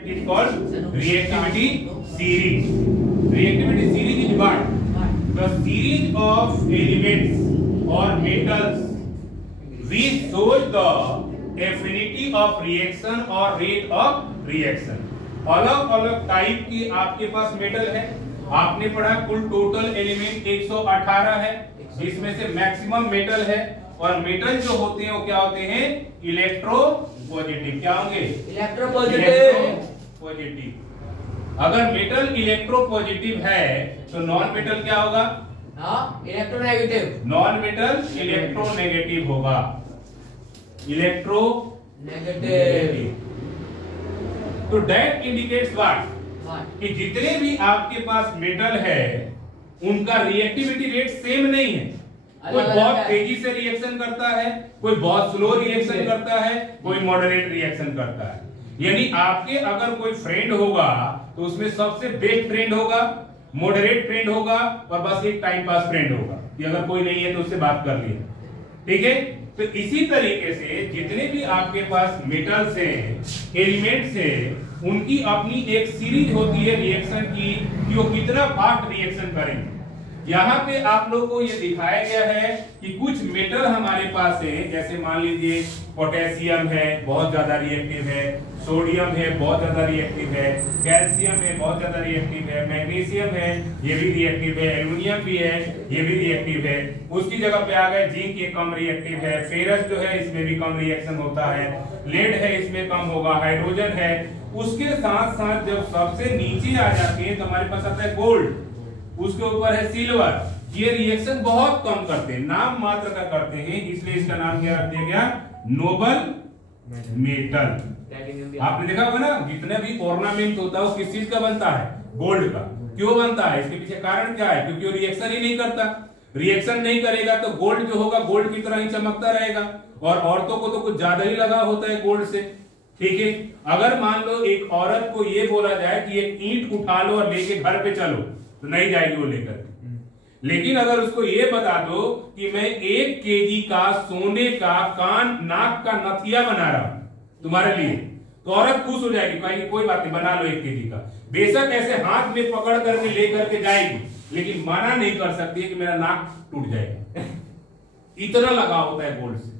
It is called reactivity series. Reactivity series is what? The series of elements or metals which shows the affinity of reaction or rate of reaction. अलग अलग type की आपके पास metal है. आपने पढ़ा कुल total element 118 है, जिसमें से मैक्सिमम मेटल है. और मेटल जो होते हैं वो क्या होते हैं? Electropositive. क्या होंगे? Electropositive. अगर मेटल इलेक्ट्रो पॉजिटिव है तो नॉन मेटल क्या होगा? Electronegative. Non metal electronegative होगा. Electronegative. तो दैट इंडिकेट्स व्हाट? कि जितने भी आपके पास मेटल है उनका रिएक्टिविटी रेट सेम नहीं है. कोई बहुत तेजी से रिएक्शन करता है, कोई बहुत स्लो रिएक्शन करता है, कोई मॉडरेट रिएक्शन करता है. यानी आपके अगर कोई फ्रेंड होगा तो उसमें सबसे बेस्ट फ्रेंड होगा, मॉडरेट फ्रेंड होगा और बस एक टाइम पास फ्रेंड होगा कि अगर कोई नहीं है तो उससे बात कर लिया. ठीक है. तो इसी तरीके से जितने भी आपके पास मेटल्स हैं, एलिमेंट्स हैं, उनकी अपनी एक सीरीज होती है रिएक्शन की कि वो कितना फास्ट रिएक्शन करेंगे. यहाँ पे आप लोगों को ये दिखाया गया है कि कुछ मेटल हमारे पास है, जैसे मान लीजिए पोटेशियम है, बहुत ज्यादा रिएक्टिव है. सोडियम है, बहुत ज्यादा रिएक्टिव है. कैल्शियम है, बहुत ज्यादा रिएक्टिव है. मैग्नीशियम है, ये भी रिएक्टिव है. एल्युमिनियम भी है, ये भी रिएक्टिव है. उसकी जगह पे आ गए जिंक, ये कम रिएक्टिव है. फेरस जो है इसमें भी कम रिएक्शन होता है. लेड है, इसमें कम होगा. हाइड्रोजन है. उसके साथ साथ जब सबसे नीचे आ जाते हैं तो हमारे पास आता है गोल्ड, उसके ऊपर है सिल्वर. ये रिएक्शन बहुत कम करते हैं, नाम मात्र का करते हैं, इसलिए इसका नाम क्या रख दिया गया? Nobel metal. आपने देखा होगा ना, जितने भी ऑर्नामेंट होता है वो किस चीज का बनता है? गोल्ड का. क्यों बनता है? इसके पीछे कारण क्या है? क्योंकि वो रिएक्शन ही नहीं करता. रिएक्शन नहीं करेगा तो गोल्ड जो होगा गोल्ड की तरह ही चमकता रहेगा. और औरतों को तो कुछ ज्यादा ही लगा होता है गोल्ड से. ठीक है. अगर मान लो एक औरत को ये बोला जाए कि एक ईंट उठा लो और लेके घर पे चलो, तो नहीं जाएगी वो लेकर. लेकिन अगर उसको ये बता दो कि मैं 1 केजी का सोने का कान नाक का नथिया बना रहा हूं तुम्हारे लिए, तो औरत खुश हो जाएगी, कहेगी कोई बात नहीं, बना लो 1 केजी का. बेशक ऐसे हाथ में पकड़ करके लेकर के जाएगी, लेकिन मना नहीं कर सकती है कि मेरा नाक टूट जाएगा. इतना लगा होता है गोल्ड से,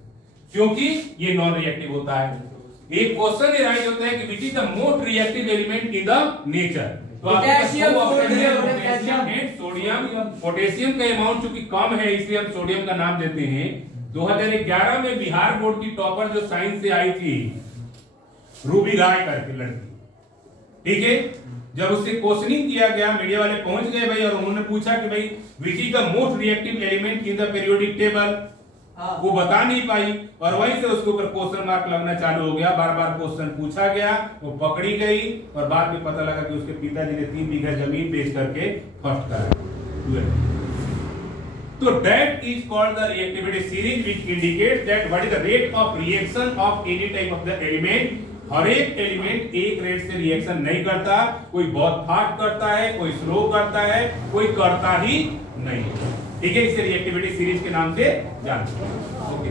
क्योंकि ये नॉन रिएक्टिव होता है. एक क्वेश्चन ये राइट होता है कि which is the most reactive element in the nature. Potassium, sodium. Potassium का अमाउंट चूंकि कम है इसलिए हम सोडियम का नाम देते हैं. 2011 में बिहार बोर्ड की टॉपर जो साइंस से आई थी, रूबी राय करके लड़की, ठीक है, जब उससे क्वेश्चनिंग किया गया, मीडिया वाले पहुंच गए भाई, और उन्होंने पूछा कि भाई which is the most reactive element in the periodic table, वो बता नहीं पाई. और वहीं से उसके ऊपर क्वेश्चन मार्क लगना चालू हो गया. बार बार क्वेश्चन पूछा गया, वो पकड़ी गई, और बाद में पता लगा कि उसके पिताजी ने 3 बीघा जमीन बेच करके फर्स्ट कराया. तो that is called the reactivity series which indicates that what is the rate of reaction of any type of the element. हर एक एलिमेंट एक रेट से रिएक्शन नहीं करता. कोई बहुत फास्ट करता है, कोई स्लो करता है, कोई करता ही नहीं. ठीक है. इसे रिएक्टिविटी सीरीज के नाम से जानते हैं. ओके.